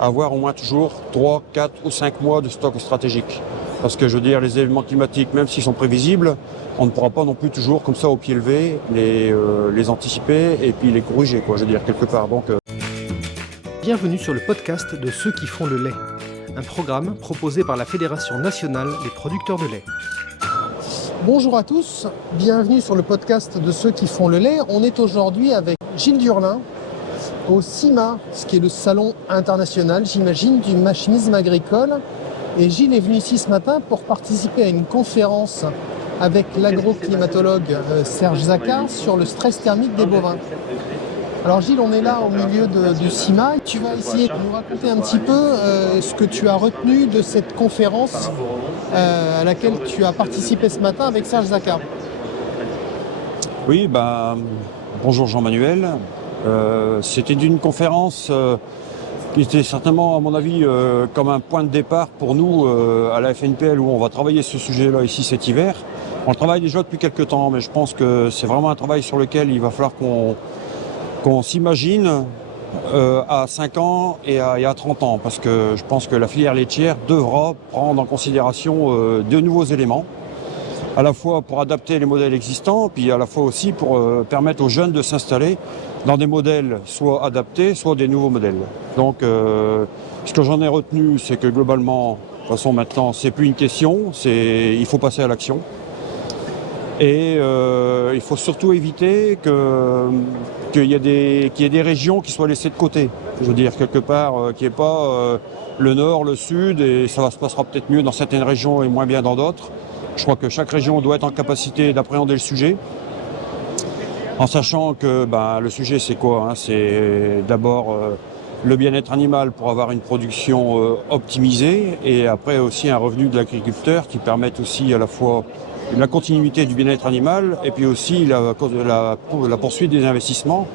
avoir au moins toujours 3, 4 ou 5 mois de stock stratégique. Parce que je veux dire, les événements climatiques, même s'ils sont prévisibles, on ne pourra pas non plus toujours comme ça au pied levé les anticiper et puis les corriger, quoi, je veux dire, quelque part. Bienvenue sur le podcast de ceux qui font le lait, un programme proposé par la Fédération nationale des producteurs de lait. Bonjour à tous, bienvenue sur le podcast de ceux qui font le lait. On est aujourd'hui avec Gilles Durlin au CIMA, ce qui est le salon international, j'imagine, du machinisme agricole. Et Gilles est venu ici ce matin pour participer à une conférence avec l'agroclimatologue Serge Zaccar sur le stress thermique des bovins. Alors Gilles, on est là au milieu du CIMA. Tu vas essayer de nous raconter un petit peu ce que tu as retenu de cette conférence à laquelle tu as participé ce matin avec Serge Zaccar. Oui, bonjour Jean-Manuel. C'était une conférence qui était certainement, à mon avis, comme un point de départ pour nous à la FNPL où on va travailler ce sujet-là ici cet hiver. On le travaille déjà depuis quelques temps, mais je pense que c'est vraiment un travail sur lequel il va falloir qu'on s'imagine à 5 ans et à 30 ans, parce que je pense que la filière laitière devra prendre en considération de nouveaux éléments, à la fois pour adapter les modèles existants, puis à la fois aussi pour permettre aux jeunes de s'installer dans des modèles soit adaptés, soit des nouveaux modèles. Donc ce que j'en ai retenu, c'est que globalement, de toute façon maintenant, c'est plus une question, il faut passer à l'action. Et il faut surtout éviter qu'il y ait des régions qui soient laissées de côté. Je veux dire, quelque part, qu'il n'y ait pas le nord, le sud, et ça se passera peut-être mieux dans certaines régions et moins bien dans d'autres. Je crois que chaque région doit être en capacité d'appréhender le sujet, en sachant que le sujet c'est quoi, c'est d'abord le bien-être animal pour avoir une production optimisée, et après aussi un revenu de l'agriculteur qui permette aussi à la fois la continuité du bien-être animal et puis aussi la poursuite des investissements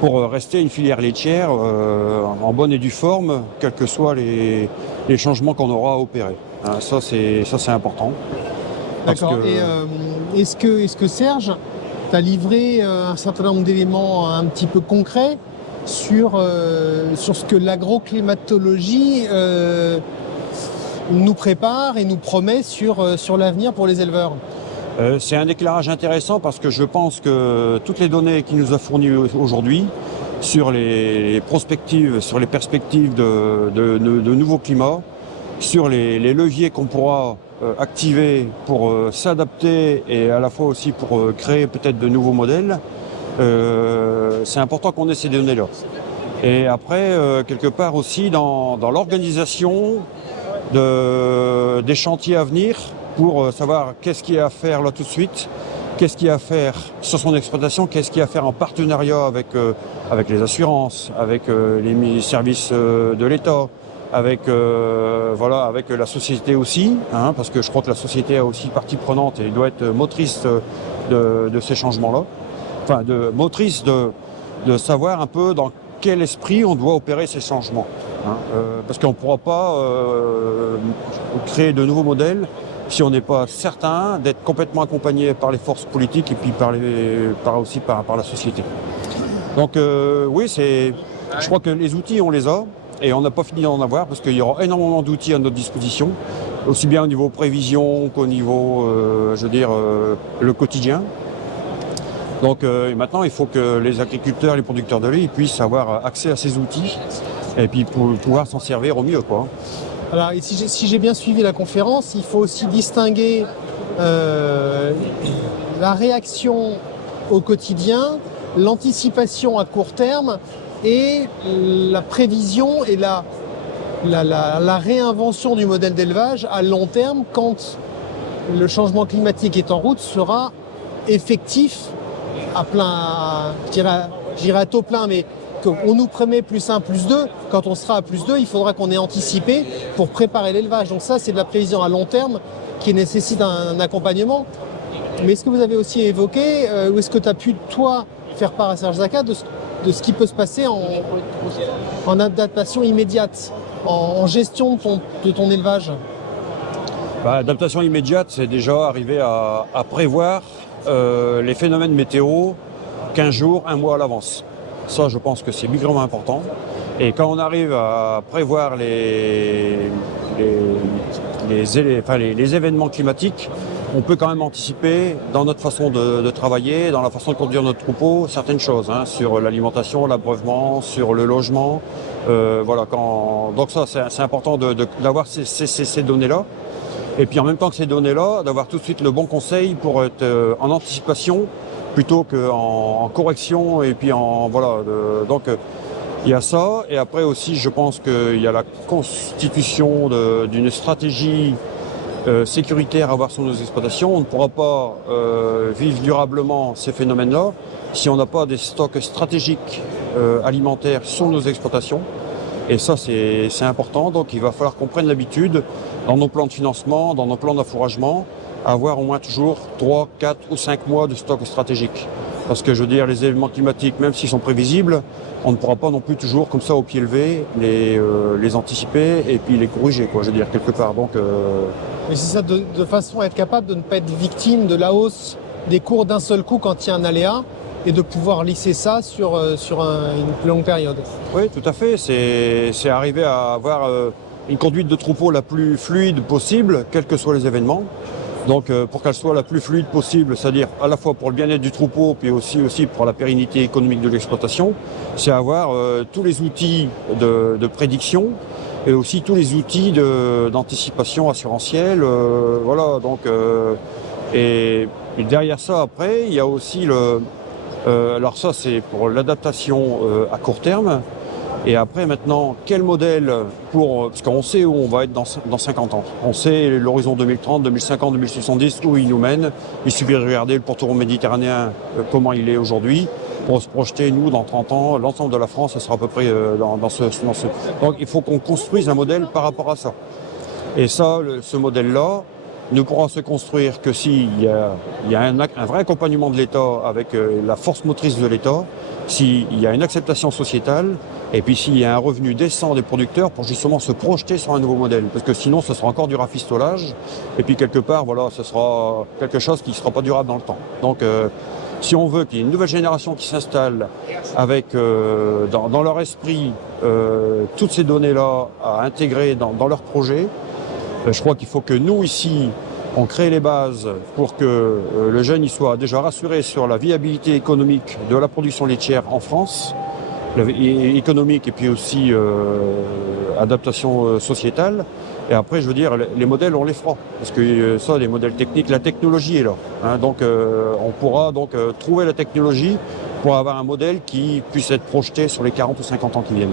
pour rester une filière laitière en bonne et due forme, quels que soient les changements qu'on aura à opérer. Ça c'est important. D'accord. Et est-ce que Serge t'a livré un certain nombre d'éléments un petit peu concrets sur ce que l'agroclimatologie nous prépare et nous promet sur l'avenir pour les éleveurs? C'est un éclairage intéressant parce que je pense que toutes les données qu'il nous a fournies aujourd'hui sur les perspectives de nouveaux climats, sur les leviers qu'on pourra activer pour s'adapter et à la fois aussi pour créer peut-être de nouveaux modèles, c'est important qu'on ait ces données-là. Et après, quelque part aussi dans l'organisation des chantiers à venir pour savoir qu'est-ce qu'il y a à faire là tout de suite, qu'est-ce qu'il y a à faire sur son exploitation, qu'est-ce qu'il y a à faire en partenariat avec les assurances, avec les services de l'État, avec la société aussi, parce que je crois que la société a aussi partie prenante et doit être motrice de ces changements-là, motrice de savoir un peu dans quel esprit on doit opérer ces changements. Parce qu'on ne pourra pas créer de nouveaux modèles si on n'est pas certain d'être complètement accompagné par les forces politiques et puis par la société. Donc oui, je crois que les outils, on les a et on n'a pas fini d'en avoir parce qu'il y aura énormément d'outils à notre disposition, aussi bien au niveau prévision qu'au niveau, le quotidien. Donc maintenant, il faut que les agriculteurs, les producteurs de lait puissent avoir accès à ces outils et puis pour pouvoir s'en servir au mieux, quoi. Alors, et si j'ai bien suivi la conférence, il faut aussi distinguer la réaction au quotidien, l'anticipation à court terme et la prévision et la réinvention du modèle d'élevage à long terme quand le changement climatique est en route sera effectif à plein, je dirais à taux plein, mais qu'on nous promet +1, +2, quand on sera à +2, il faudra qu'on ait anticipé pour préparer l'élevage. Donc ça, c'est de la prévision à long terme qui nécessite un accompagnement. Mais est-ce que vous avez aussi évoqué, ou est-ce que tu as pu, toi, faire part à Serge Zaccar de ce qui peut se passer en adaptation immédiate, en gestion de ton élevage? Adaptation immédiate, c'est déjà arriver à prévoir les phénomènes météo 15 jours, un mois à l'avance. Ça, je pense que c'est bigrement important. Et quand on arrive à prévoir les événements climatiques, on peut quand même anticiper dans notre façon de travailler, dans la façon de conduire notre troupeau, certaines choses, sur l'alimentation, l'abreuvement, sur le logement. Donc ça, c'est important d'avoir ces données-là. Et puis en même temps que ces données-là, d'avoir tout de suite le bon conseil pour être en anticipation plutôt qu'en correction. Et puis il y a ça. Et après aussi, je pense qu'il y a la constitution d'une stratégie sécuritaire à avoir sur nos exploitations. On ne pourra pas vivre durablement ces phénomènes-là si on n'a pas des stocks stratégiques alimentaires sur nos exploitations. Et ça, c'est important. Donc, il va falloir qu'on prenne l'habitude, dans nos plans de financement, dans nos plans d'affouragement, à avoir au moins toujours 3, 4 ou 5 mois de stock stratégique. Parce que, je veux dire, les événements climatiques, même s'ils sont prévisibles, on ne pourra pas non plus toujours, comme ça, au pied levé, les anticiper et puis les corriger, quoi, je veux dire, quelque part. Donc, Mais c'est ça, de façon à être capable de ne pas être victime de la hausse des cours d'un seul coup quand il y a un aléa, et de pouvoir lisser ça sur une plus longue période. Oui, tout à fait. C'est arriver à avoir une conduite de troupeau la plus fluide possible, quels que soient les événements. Donc pour qu'elle soit la plus fluide possible, c'est-à-dire à la fois pour le bien-être du troupeau, puis aussi pour la pérennité économique de l'exploitation, c'est avoir tous les outils de prédiction et aussi tous les outils d'anticipation assurantielle. Et derrière ça, après, il y a aussi alors ça, c'est pour l'adaptation à court terme. Et après, maintenant, quel modèle parce qu'on sait où on va être dans 50 ans. On sait l'horizon 2030, 2050, 2070, où il nous mène. Il suffit de regarder le pourtour méditerranéen, comment il est aujourd'hui. Pour se projeter, nous, dans 30 ans, l'ensemble de la France, ça sera à peu près dans ce... Donc, il faut qu'on construise un modèle par rapport à ça. Et ça, ce modèle-là, ne pourra se construire que s'il y a un vrai accompagnement de l'État avec la force motrice de l'État, s'il y a une acceptation sociétale et puis s'il y a un revenu décent des producteurs pour justement se projeter sur un nouveau modèle. Parce que sinon, ce sera encore du rafistolage et puis quelque part, ce sera quelque chose qui ne sera pas durable dans le temps. Donc, si on veut qu'il y ait une nouvelle génération qui s'installe avec dans leur esprit toutes ces données-là à intégrer dans leur projet, je crois qu'il faut que nous, ici, on crée les bases pour que le jeune y soit déjà rassuré sur la viabilité économique de la production laitière en France, économique et puis aussi adaptation sociétale. Et après, je veux dire, les modèles, on les fera. Parce que ça, les modèles techniques, la technologie est là. Donc, on pourra donc trouver la technologie pour avoir un modèle qui puisse être projeté sur les 40 ou 50 ans qui viennent.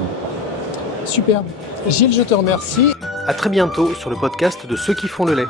Super. Gilles, je te remercie. À très bientôt sur le podcast de Ceux qui font le lait.